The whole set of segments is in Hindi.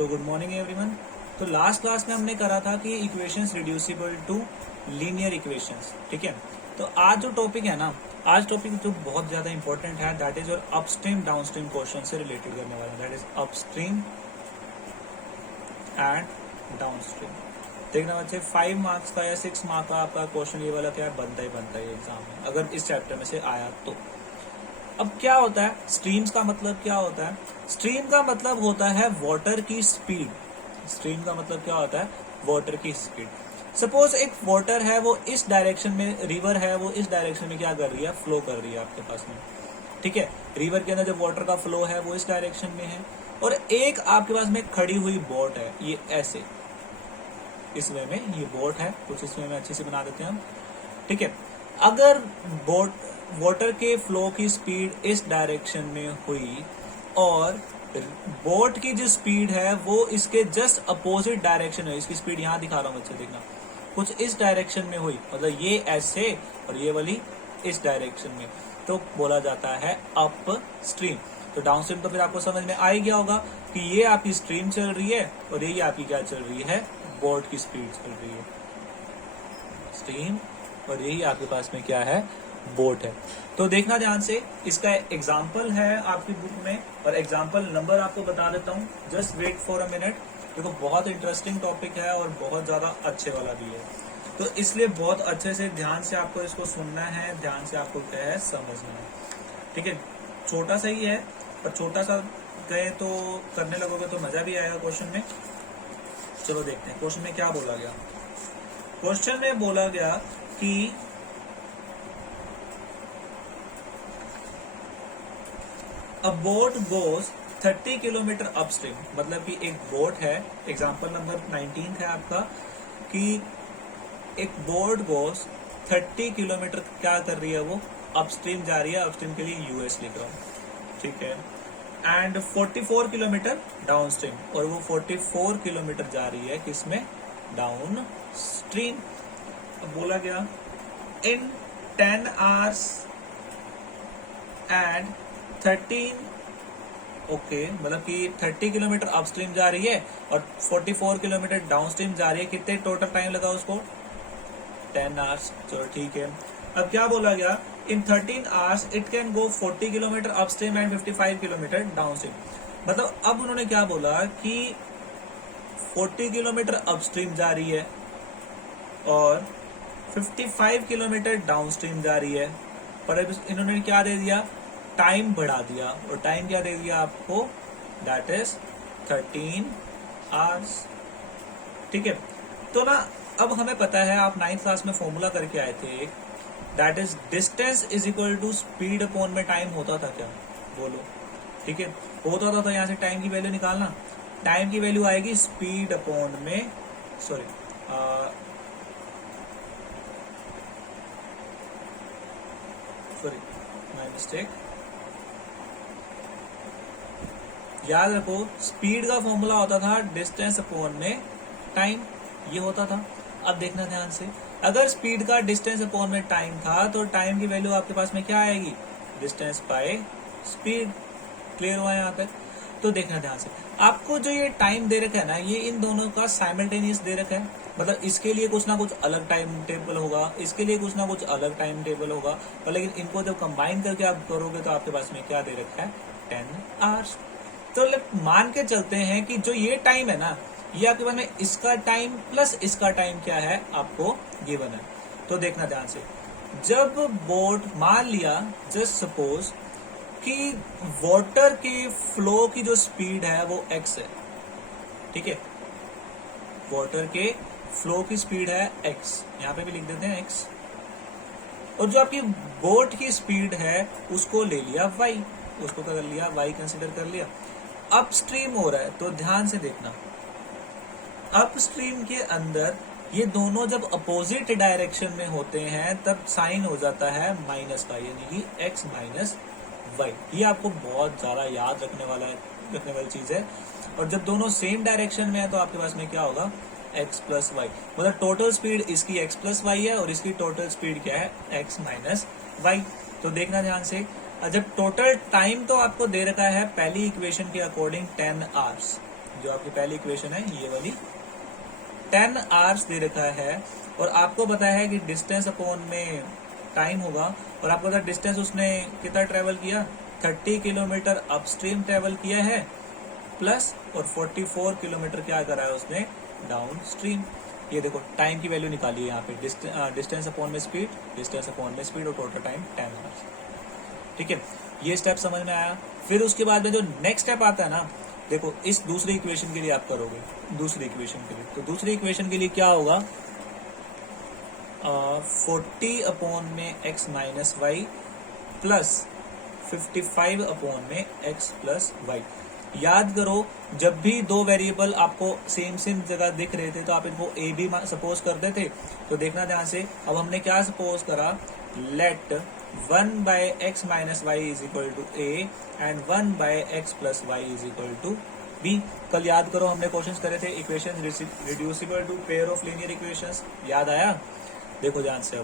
सो गुड मॉर्निंग एवरीवन। तो लास्ट क्लास में हमने करा था कि equations reducible to linear equations, ठीक है। तो आज जो टॉपिक है ना, आज टॉपिक जो बहुत ज्यादा इंपॉर्टेंट है, that is your upstream downstream question से रिलेटेड करने वाला, that is upstream and downstream. देखना बच्चे 5 मार्क्स का या 6 मार्क्स का आपका क्वेश्चन ये वाला क्या है, बनता है एग्जाम में, अगर इस चैप्टर में से आया तो। अब क्या होता है स्ट्रीम्स का मतलब क्या होता है? स्ट्रीम का मतलब होता है वाटर की स्पीड। स्ट्रीम का मतलब क्या होता है? वाटर की स्पीड। सपोज एक वाटर है, वो इस डायरेक्शन में, रिवर है, वो इस डायरेक्शन में क्या कर रही है, फ्लो कर रही है आपके पास में, ठीक है। रिवर के अंदर जो वाटर का फ्लो है वो इस डायरेक्शन में है, और एक आपके पास में खड़ी हुई बोट है, ये ऐसे इस वे में ये बोट है, कुछ इस वे में अच्छे से बना देते हैं हम, ठीक है। अगर बोट वाटर के फ्लो की स्पीड इस डायरेक्शन में हुई और बोट की जो स्पीड है वो इसके जस्ट अपोजिट डायरेक्शन है, इसकी स्पीड यहां दिखा रहा हूं बच्चे, देखना, कुछ इस डायरेक्शन में हुई, मतलब ये ऐसे और ये वाली इस डायरेक्शन में, तो बोला जाता है अप स्ट्रीम। तो डाउन स्ट्रीम तो फिर आपको समझ में आ ही गया होगा कि ये आपकी स्ट्रीम चल रही है और ये आपकी क्या चल रही है, बोट की स्पीड चल रही है, स्ट्रीम, और यही आपके पास में क्या है, बोट है। तो देखना ध्यान से, इसका एग्जाम्पल है आपकी बुक में, और एग्जाम्पल नंबर आपको बता देता हूँ, just wait for a minute. देखो बहुत इंटरेस्टिंग टॉपिक है और बहुत ज्यादा अच्छे वाला भी है, तो इसलिए बहुत अच्छे से ध्यान से आपको इसको सुनना है, ध्यान से आपको क्या है समझना है, ठीक है। छोटा सा ही है, पर छोटा सा गए तो करने लगोगे तो मजा भी आएगा क्वेश्चन में। चलो देखते हैं क्वेश्चन में क्या बोला गया। क्वेश्चन में बोला गया कि अ बोट गोज 30 किलोमीटर अपस्ट्रीम, मतलब कि एक बोट है, एग्जांपल नंबर 19 है आपका, कि एक बोट गोज 30 किलोमीटर क्या कर रही है, वो अपस्ट्रीम जा रही है, अपस्ट्रीम के लिए यूएस लिख रहा हूं, ठीक है। एंड 44 किलोमीटर डाउन स्ट्रीम, और वो 44 किलोमीटर जा रही है किसमें, डाउन स्ट्रीम। अब बोला गया इन 10 आवर्स एंड 13, ओके, मतलब कि 30 किलोमीटर अपस्ट्रीम जा रही है और 44 किलोमीटर डाउनस्ट्रीम जा रही है, कितने टोटल टाइम लगा उसको, 10 आवर्स। चलो ठीक है। अब क्या बोला गया, इन 13 hours it can go 40 kilometre upstream and 55 kilometre downstream. मतलब अब उन्होंने क्या बोला कि 40 किलोमीटर अपस्ट्रीम जा रही है और 55 किलोमीटर डाउनस्ट्रीम जा रही है, पर अब इन्होंने क्या दे दिया, टाइम बढ़ा दिया, और टाइम क्या दे दिया आपको, दैट इज 13 आवर्स, ठीक है। तो ना अब हमें पता है, आप 9th क्लास में फॉर्मूला करके आए थे, that is distance is equal to speed upon में टाइम होता था क्या, बोलो, ठीक है, होता था। तो यहाँ से टाइम की वैल्यू निकालना, टाइम की वैल्यू आएगी स्पीड अपॉन में, सॉरी माय मिस्टेक, याद रखो स्पीड का फॉर्मूला होता था डिस्टेंस अपॉन में टाइम, ये होता था। अब देखना ध्यान से, अगर स्पीड का डिस्टेंस अपॉन में टाइम था तो टाइम की वैल्यू आपके पास में क्या आएगी, डिस्टेंस बाय स्पीड। क्लियर हुआ यहाँ तक? तो देखना ध्यान से, आपको जो ये टाइम दे रखा है ना, ये इन दोनों का साइमल्टेनियस दे रखा है, मतलब इसके लिए कुछ ना कुछ अलग टाइम टेबल होगा, इसके लिए कुछ ना कुछ अलग टाइम टेबल होगा, और लेकिन इनको जब कंबाइन करके आप करोगे तो आपके पास में क्या दे रखा है, 10 आवर्स। तो मान के चलते हैं कि जो ये टाइम है ना, ये आपके पास में इसका टाइम प्लस इसका टाइम क्या है, आपको गिवन है। तो देखना ध्यान से, जब बोट, मान लिया जस्ट सपोज कि वाटर के फ्लो की जो स्पीड है वो x है, ठीक है, वाटर के फ्लो की स्पीड है x, यहां पे भी लिख देते हैं x, और जो आपकी बोट की स्पीड है उसको ले लिया y, उसको क्या कर लिया, y कंसिडर कर लिया। अपस्ट्रीम हो रहा है, तो ध्यान से देखना, अपस्ट्रीम के अंदर ये दोनों जब अपोजिट डायरेक्शन में होते हैं तब साइन हो जाता है माइनस का, यानी कि x माइनस वाई। ये आपको बहुत ज्यादा याद रखने वाली चीज है। और जब दोनों सेम डायरेक्शन में है तो आपके पास में क्या होगा, x प्लस वाई, मतलब टोटल स्पीड इसकी x प्लस वाई है और इसकी टोटल स्पीड क्या है, x माइनस वाई। तो देखना ध्यान से, जब टोटल टाइम तो आपको दे रखा है पहली इक्वेशन के अकॉर्डिंग 10 आवर्स, जो आपकी पहली इक्वेशन है ये वाली, 10 आवर्स दे रखा है और आपको पता है कि डिस्टेंस अपॉन में टाइम होगा, और आपको पता है डिस्टेंस उसने कितना ट्रेवल किया, 30 किलोमीटर अपस्ट्रीम ट्रेवल किया है प्लस, और 44 किलोमीटर क्या करा है उसने डाउन स्ट्रीम। ये देखो टाइम की वैल्यू निकाली है यहाँ पे, डिस्टेंस अपॉन में स्पीड, डिस्टेंस अपॉन में स्पीड और टोटल टाइम 10 आवर्स। ठीक है, ये स्टेप समझ में आया। फिर उसके बाद में जो नेक्स्ट स्टेप आता है ना, देखो इस दूसरी इक्वेशन के लिए आप करोगे, दूसरी इक्वेशन के लिए, तो दूसरी इक्वेशन के लिए क्या होगा, 40 अपॉन में x minus y plus 55 upon में x प्लस वाई। याद करो, जब भी दो वेरिएबल आपको सेम सेम जगह दिख रहे थे तो आप इनको a भी सपोज करते थे। तो देखना ध्यान से, अब हमने क्या सपोज करा, let 1 by x minus y is equal to a and 1 by x plus y is equal to b. कल याद करो हमने क्वेश्चंस करे थे, equation reducible to pair of linear equations, याद आया? देखो ध्यान से,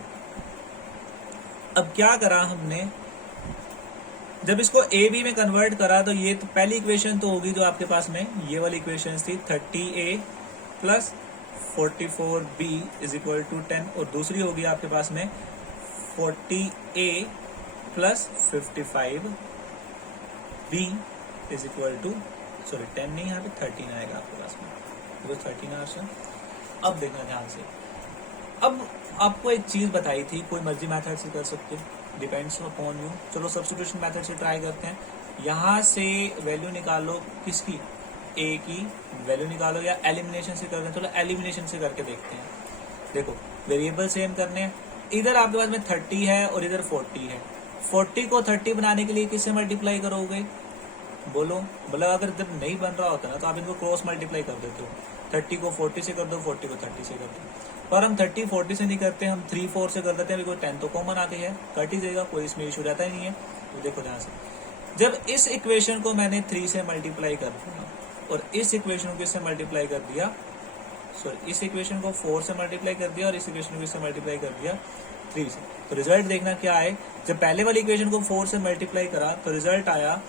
अब क्या करा हमने, जब इसको ए बी में कन्वर्ट करा तो ये तो पहली इक्वेशन तो होगी जो आपके पास में ये वाली इक्वेशन थी 30a plus 44b is equal to 10, और दूसरी होगी आपके पास में 40a plus 55b is equal to, sorry 10 नहीं, यहाँ पे 13 आएगा आपके पास में, तो 13 आंसर। अब देखना ध्यान से, अब आपको एक चीज बताई थी, कोई मर्जी मेथड से कर सकते, डिपेंड्स अपॉन यू। चलो सब्स्टिट्यूशन मेथड से ट्राई करते हैं। यहाँ से वैल्यू निकालो, किसकी, ए की वैल्यू निकालो, या एलिमिनेशन से करते हैं। चलो एलिमिनेशन से करके देखते हैं। देखो वेरिएबल सेम करने हैं, इधर आपके पास में 30 है और इधर 40 है। 40 को 30 बनाने के लिए किससे मल्टीप्लाई करोगे, बोलो? मतलब अगर जब नहीं बन रहा होता ना तो आप इनको क्रॉस मल्टीप्लाई कर देते हो, 30 को 40 से कर दो, 40 को 30 से कर दो। पर हम 30 40 से नहीं करते, हम 3 4 से कर देते हैं, बिकॉज 10 तो कॉमन आती है, कट ही जाएगा, कोई इसमें इशू रहता ही नहीं है। तो देखो ध्यान से, जब इस इक्वेशन को मैंने 3 से मल्टीप्लाई कर दिया और इस इक्वेशन को इससे मल्टीप्लाई कर दिया, सॉरी इस इक्वेशन को 4 से मल्टीप्लाई कर दिया और इस इक्वेशन को इससे मल्टीप्लाई कर दिया 3 से, तो रिजल्ट देखना क्या आए। जब पहले वाली इक्वेशन को 4 से मल्टीप्लाई करा तो रिजल्ट आया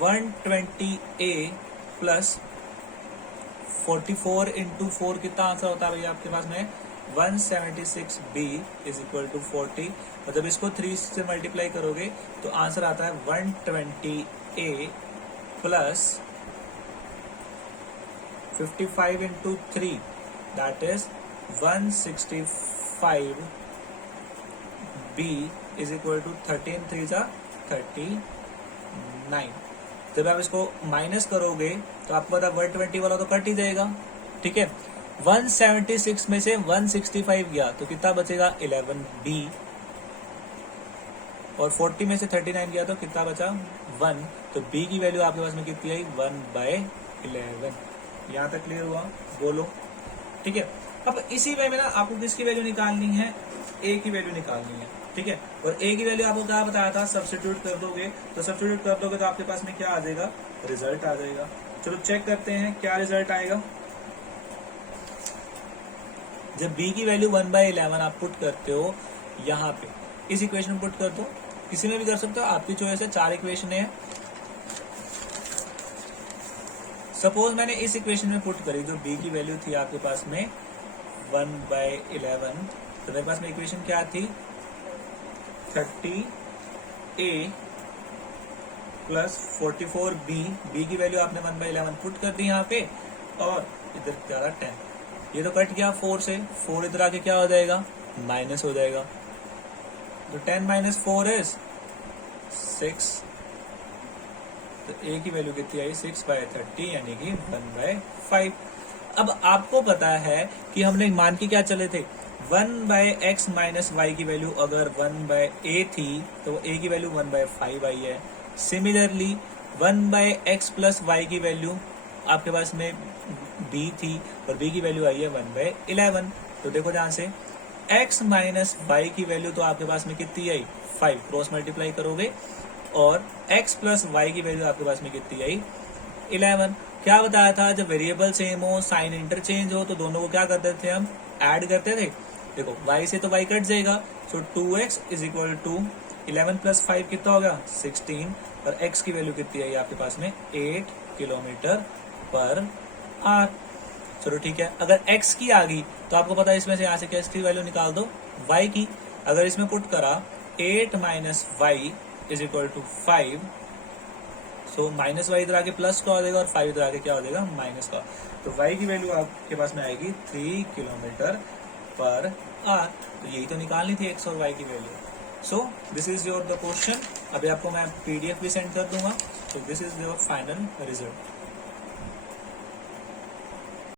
120a प्लस 44 इंटू 4 कितना आंसर होता है भैया आपके पास में, 176b इज इक्वल टू 40, और जब इसको 3 से मल्टीप्लाई करोगे तो आंसर आता है 120a plus 55 into 3 that is 165b is equal to 13 3 जा 39। जब आप इसको माइनस करोगे तो आपको पता 120 वाला तो कट ही जाएगा, ठीक है। 176 में से 165 गया तो कितना बचेगा 11b, और 40 में से 39 गया तो कितना बचा 1, तो b की वैल्यू आपके पास में कितनी आई 1/11। यहाँ तक क्लियर हुआ, बोलो, ठीक है। अब इसी वे में ना आपको किसकी वैल्यू निकालनी है, a की वैल्यू निकालनी है, ठीक है। और a की वैल्यू आपको क्या बताया था, सब्स्टिट्यूट कर दोगे, तो सब्स्टिट्यूट कर दोगे तो आपके पास में क्या आ जाएगा, रिजल्ट आ जाएगा। चलो चेक करते हैं क्या रिजल्ट आएगा। जब b की वैल्यू 1/11 आप पुट करते हो यहाँ पे, इस इक्वेशन पुट कर दो, किसी में भी कर सकते हो, आपकी चॉइस है, 4 इक्वेशन है। सपोज मैंने इस इक्वेशन में पुट करी, जो b की वैल्यू थी आपके पास में 1/11, तो मेरे पास में इक्वेशन क्या थी 30a प्लस 44b, b की वैल्यू आपने 1/11 पुट कर दी यहाँ पे, और इधर क्या रहा 10, ये तो कट गया 4 से, 4 इधर आके क्या हो जाएगा माइनस हो जाएगा, तो 10 माइनस 4 इज 6, तो a की वैल्यू कितनी आई 6/30 यानी कि 1/5। अब आपको पता है कि हमने मान के क्या चले थे, 1/x माइनस वाई की वैल्यू अगर 1/a थी तो a की वैल्यू 1/5 आई है। सिमिलरली 1/x प्लस वाई की वैल्यू आपके पास में b थी और b की वैल्यू आई है 1/11। तो देखो ध्यान से, x माइनस वाई की वैल्यू तो आपके पास में कितनी आई 5, क्रॉस मल्टीप्लाई करोगे, और x प्लस वाई की वैल्यू आपके पास में कितनी आई 11। क्या बताया था, जब वेरिएबल सेम हो, साइन इंटरचेंज हो, तो दोनों को क्या करते थे हम, ऐड करते थे। देखो y से तो y कट जाएगा, so 2x is equal to 11 plus 5 कितना हो गया 16, और x की वैल्यू कितनी आई आपके पास में 8 किलोमीटर पर आर। चलो ठीक है, अगर x की आ गई तो आपको पता है इसमें से यहाँ से क्या की वैल्यू निकाल दो, y की। अगर इसमें पुट करा 8 minus y is equal to 5, so minus y इधर आके प्लस का हो जाएगा और 5 इधर आके क्या हो जाएगा माइनस का। तो y की वैल्यू आपके पास में आएगी 3 किलोमीटर पर आर। तो यही तो निकालनी थी x और y की value. So this is your the question. अभी आपको मैं PDF भी सेंड कर दूंगा। तो this is your final result.